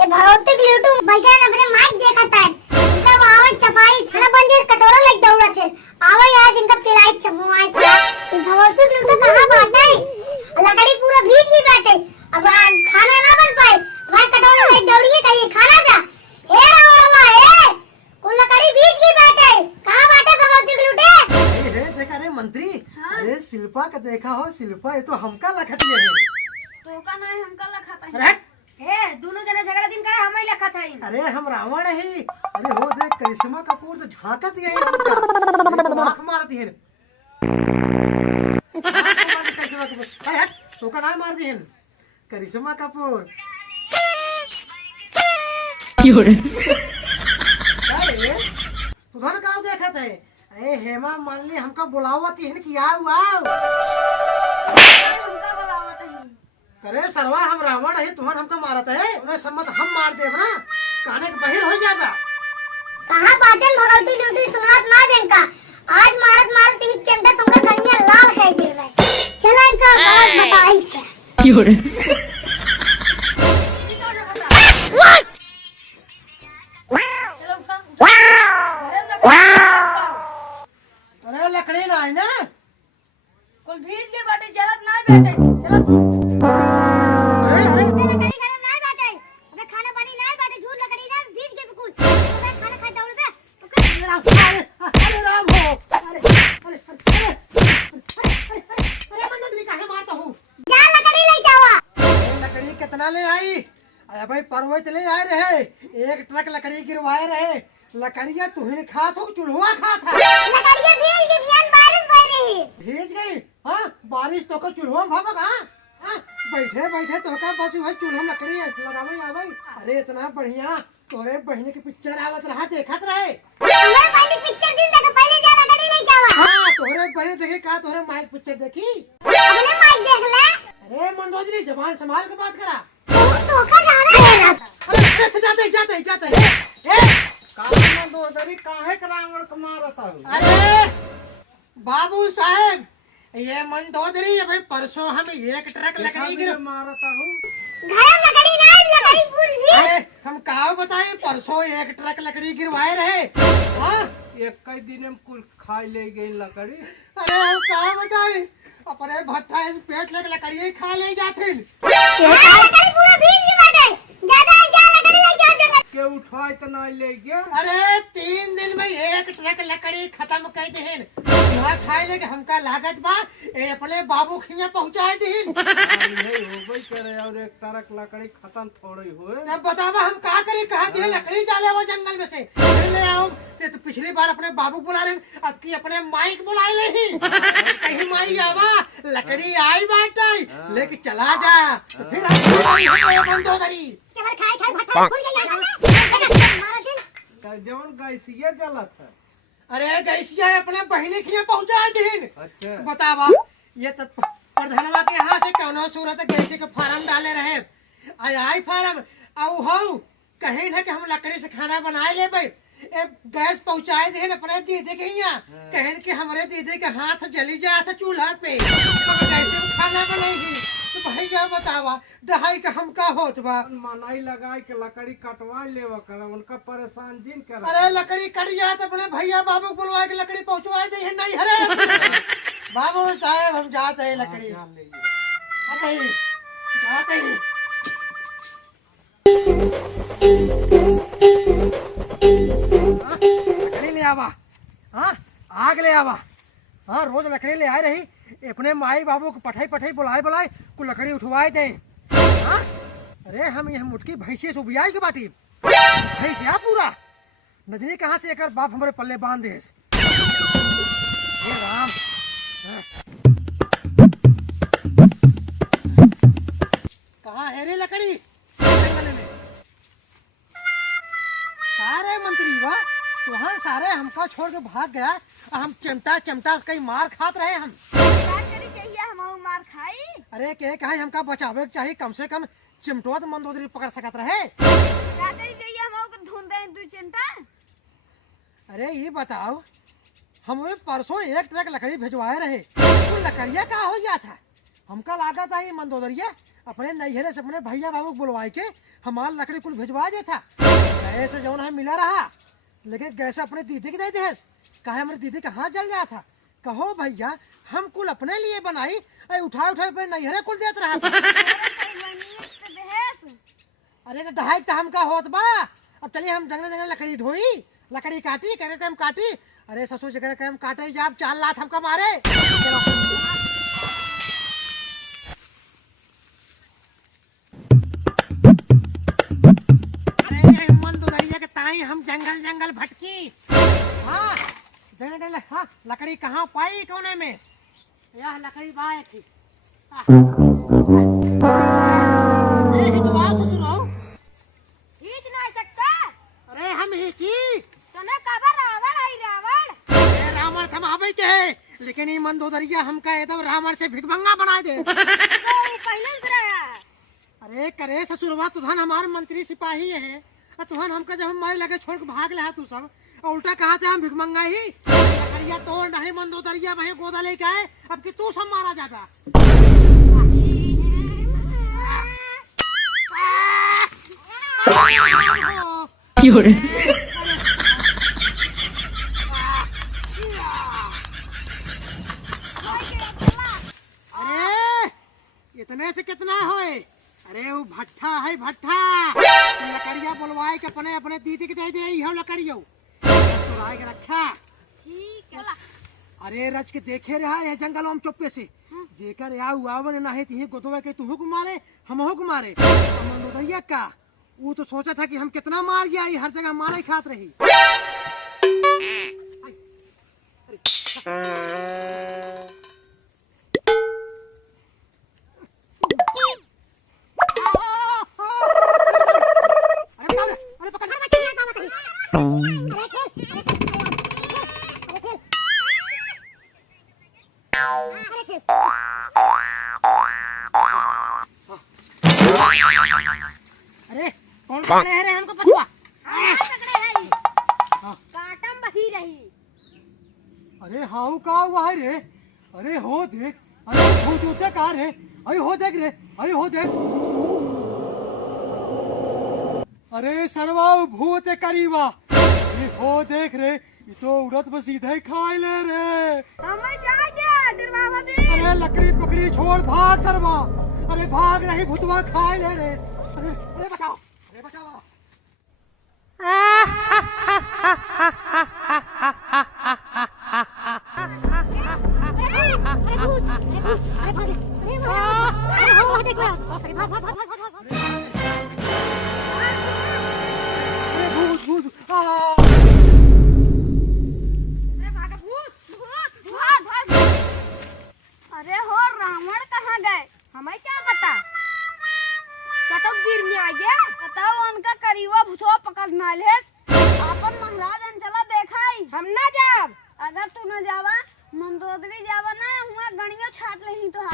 ये भगवती के लूटू बैठा न अपने माइक देखता है। इनका वहां चपाई थाना बंजर कटोरा लग दौड़ा थे। आवे आज इनका पिलाई चबुआई था। ये भगवती के लूटू कहां बाटे? लकड़ी पूरा भीज गई बाटे। अब खाना ना बन पाए। वहां कटोरा लग दौड़िए कहिए खाना था। हे रावणवा हे कुल लकड़ी भीज गई बाटे। कहां बाटे भगवती के लूटे? हे देखा रे मंत्री। अरे शिल्पा का देखा हो, शिल्पा ये तो हमका लखत है। तो का ना हमका लखत है। अरे हे दोनों जने झगड़ा दिन का हम ही लखत है। अरे हम रावण ही। अरे हो देख करिश्मा कपूर तो झांकत है हमका। तो आंख मारती है। करिश्मा कपूर। अरे हट तो का नाम मार दी है करिश्मा कपूर। अरे तुधर का देखत है। ए हेमा मान ली हमका बुलावती है कि आओ आओ। हमका बुलावत है। अरे सरवा हम रावण है तुहन हमका मारत है। उन्हें सम्मत हम मार देब ना। काने के बहिर हो जाएगा। कहां बाटे भगवती लूटी सुनात ना देंका। आज मारत मारत ही चंदा संग कन्या लाल कर देवे। चला इनका बात बताई से। अरे लकड़ी ना है ना। कुल भीज के बाटे जलत ना बैठे। चलो तू अरे अरे लकड़ी गरम ना बाटे। अबे खाना पानी ना बाटे। झूठ लकड़ी ना भीज के बिल्कुल। अबे खाना खा दौड़ बे। अरे राम हो। अरे मंदोदरी काहे मारता हूँ। जा लकड़ी ले जावा। लकड़ी कितना ले आई। अरे भाई परवत ले आए रहे। एक ट्रक लकड़ी गिरवाए रहे। लकड़िया तुहने खात हो चूल्हा खात है। लकड़ियां भीज गई बियान बारिश भई रही। भीज गई। हाँ बारिश तो का चूल्हा भावक। हाँ बैठे बैठे तो का बस भाई चूल्हा लकड़ी लगावे आवे। अरे इतना बढ़िया तोरे बहन की पिक्चर आवत रहा देखत रहे। हमारे पहले पिक्चर दिन तक पहले जा लकड़ी ले जावा। हाँ तोरे बहन देखे का तोरे माइक पिक्चर देखी। अपने माइक देख ले। अरे मंदोदरी जबान संभाल के बात करा। तो का जा रहा है। अरे जाते जाते मंदोदरी काहे के रावण को मारत है। अरे बाबू साहेब ये मंदोदरी है भाई। परसों हम एक ट्रक लकड़ी गिर मारता हूँ। घर लकड़ी ना लकड़ी फूल भी। अरे हम कहा बताए परसों एक ट्रक लकड़ी गिरवाए रहे। हाँ एक कई दिन में कुल खाई ले गई लकड़ी। अरे हम कहा बताए अपने भट्टा इस पेट लग लकड़ी ही खा ले जाते। लकड़ी पूरा भीज के बाटे। जा लकड़ी ले जा जंगल। के उठाए तो नहीं ले गया। अरे 3 दिन में एक ट्रक लकड़ी खत्म कर देन। यहाँ खाए लेके हमका लागत बा ए अपने बाबू खिया पहुँचाए देन। हो करे और एक ट्रक लकड़ी खत्म थोड़ी हुए। अब बतावा हम का करें। कहा दिया लकड़ी चाले वो जंगल में से फिर ले आओ। ते तो पिछली बार अपने बाबू बुला रहे अब की अपने माइक बुलाए ले ही। कहीं माई आवा लकड़ी आई बाटे लेके चला जा। तो फिर हम मंदोदरी केवल खाए भट्टा फूल गई। जवन गैसिया जलत है। अरे गैसिया अपने बहिनी खिया पहुँचा दिन। अच्छा बतावा ये तो प्रधानवा के यहाँ से कौनो सूरत गैसी के फार्म डाले रहे। आई फार्म आउ हो कहीं ना कि हम लकड़ी से खाना बनाए ले भाई। गैस पहुँचाए देन अपने दीदी के यहाँ। कहें कि हमारे दीदी के हाथ जली जाए था चूल्हा पे कैसे खाना बनाएगी। तो भैया बतावा दहाई का हम का होत बा। मनाई लगाए के लकड़ी कटवा लेवा कर उनका परेशान जिन कर। अरे लकड़ी कट जाए तो अपने भैया बाबू बुलवा के लकड़ी पहुँचवा दे नहीं। अरे बाबू साहेब हम जाते हैं लकड़ी जाते ही लकड़ी ले आवा। हाँ आग ले आवा। हाँ रोज लकड़ी ले आए रही। अपने माई बाबू को पठाई बुलाए को लकड़ी उठवाए दे। हाँ अरे हम यह मुटकी भैंसी सुबियाई के बाटी भैंसिया पूरा नजनी कहाँ से एक बाप हमारे पल्ले बांध दे। हे राम कहाँ है रे लकड़ी जंगल में। सारे मंत्री वाह तुहां सारे हमका छोड़ के भाग गया। हम चिमटा कई मार खात रहे हम। मार खाई। अरे के कहे हमका बचावे के चाहिए कम से कम चिमटो तो मंदोदरी पकड़ सकत रहे। अरे ये बताओ हमें परसों एक ट्रक लकड़ी भिजवाए रहे। तो लकड़िया कहाँ हो गया था। हमका लागत आई मंदोदरिया अपने नैहरे से अपने भैया बाबू को बुलवाई के हमार लकड़ी कुल भिजवा दे था। गैस जौन है मिला रहा, लेकिन गैस अपने दीदी के दे दे। कहे हमारी दीदी का हाथ जल गया था। कहो भैया हम कुल अपने लिए बनाई, उठा उठा अपने नैहरे कुल देत रहा था। अरे तो ढाई तो हमका होत बा। अब चलिए हम जंगल जंगल लकड़ी ढोई, लकड़ी काटी, करे टाइम काटी। अरे ससुर जी करे टाइम काटे जाब 4 लाख हमका मारे। अरे मन तो दरिया के ताई हम जंगल जंगल भटकी। हाँ जंगल, हाँ लकड़ी कहाँ पाई कोने में? यह लकड़ी बाय थी। खींच नहीं सकता। अरे हम हिची तने कब रावण आई रावण। रावण थमावे के है, लेकिन ये मंदोदरिया हमका एकदम रावण से भिखमंगा बना दे। तो पहले से रहा। अरे करे ससुरवा तुहन हमारे मंत्री सिपाही है, और तुहन हमका जब हम मारे लगे छोड़ के भाग ले तू सब, और उल्टा कहा थे हम भिखमंगा ही। लकड़िया तोड़ नहीं मंदोदरिया वही गोदा लेके आए, अब कि तू सब मारा जाता। अरे इतने से कितना होए? अरे वो भट्ठा है भट्ठा। लकड़िया बुलवाए के अपने अपने दीदी के दे दे। यह लकड़िया चुराए के रखा। ठीक है। अरे रच के देखे रहा है जंगल में चुप्पे से। जेकर आऊ आवन नहीं तीहे गोदवा के तू को मारे हम को मारे। मंदोदरिया का वो तो सोचा था कि हम कितना मार जाए, हर जगह मारे खात रही। अरे कौन पकड़े है रे हमको पछुआ? काटम बची रही। अरे हाउ का हुआ है रे? अरे हो देख, अरे भूत उते कार है। अरे हो देख रे, अरे हो देख। अरे सरवा भूत करीबा। अरे हो देख रे, ये तो उड़त में सीधे खाए ले रे। हमें क्या गया डरवावा दे। अरे लकड़ी पकड़ी छोड़ भाग सरवा। अरे भाग नहीं भूतवा खाए ले रे। अरे बचाओ, अरे बचाओ। अरे हो रावण कहाँ गए? हमें क्या पता। कतौ गिरने आ गया। बताओ उनका करीबा भूतवा पकड़ना ले। अपन महाराज अंचला देखाई। हम ना जाब। अगर तू न जावा मंदोदरी जावा ना हुआ गणियों छात नहीं तो हाँ।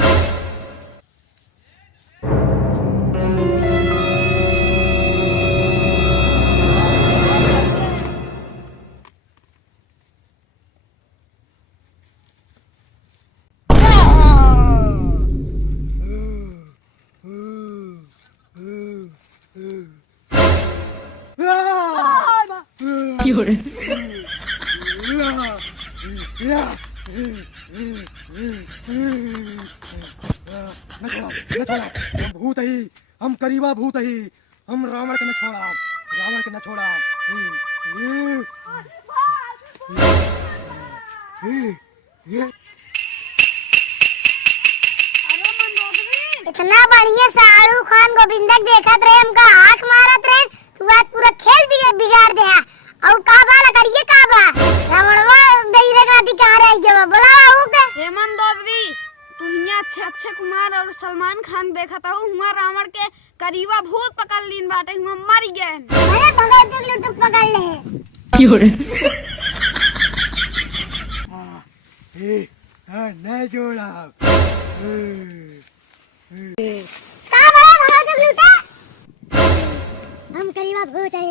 हम भूत ही, हम करीबा भूत ही, हम रावण के न छोड़ा, रावण के न छोड़ा। इतना बढ़िया शाहरुख खान गोविंदा देखत रहे, हमका आंख मारत रहे। तू आज पूरा खेल बिगाड़ दे। और का बा लकड़िए का बा? रावणवा दईरे का अधिकार है जब बुलावा हो के। हेमंत दोबरी तू हिया अच्छे कुमार और सलमान खान देखा था हुआ रावण के करीबा भूत पकड़ लीन बाटे हुआ मर गए। अरे भगत देख लो तो पकड़ ले। न जोड़ा का बड़ा भगत देख लूटा। हम करीबा भूत है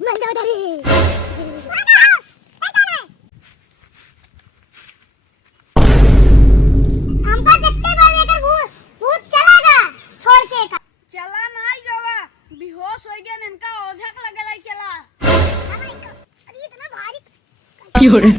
मंदोदरी। हमको देखते बार लेकर भूत चलेगा छोड़ 有人。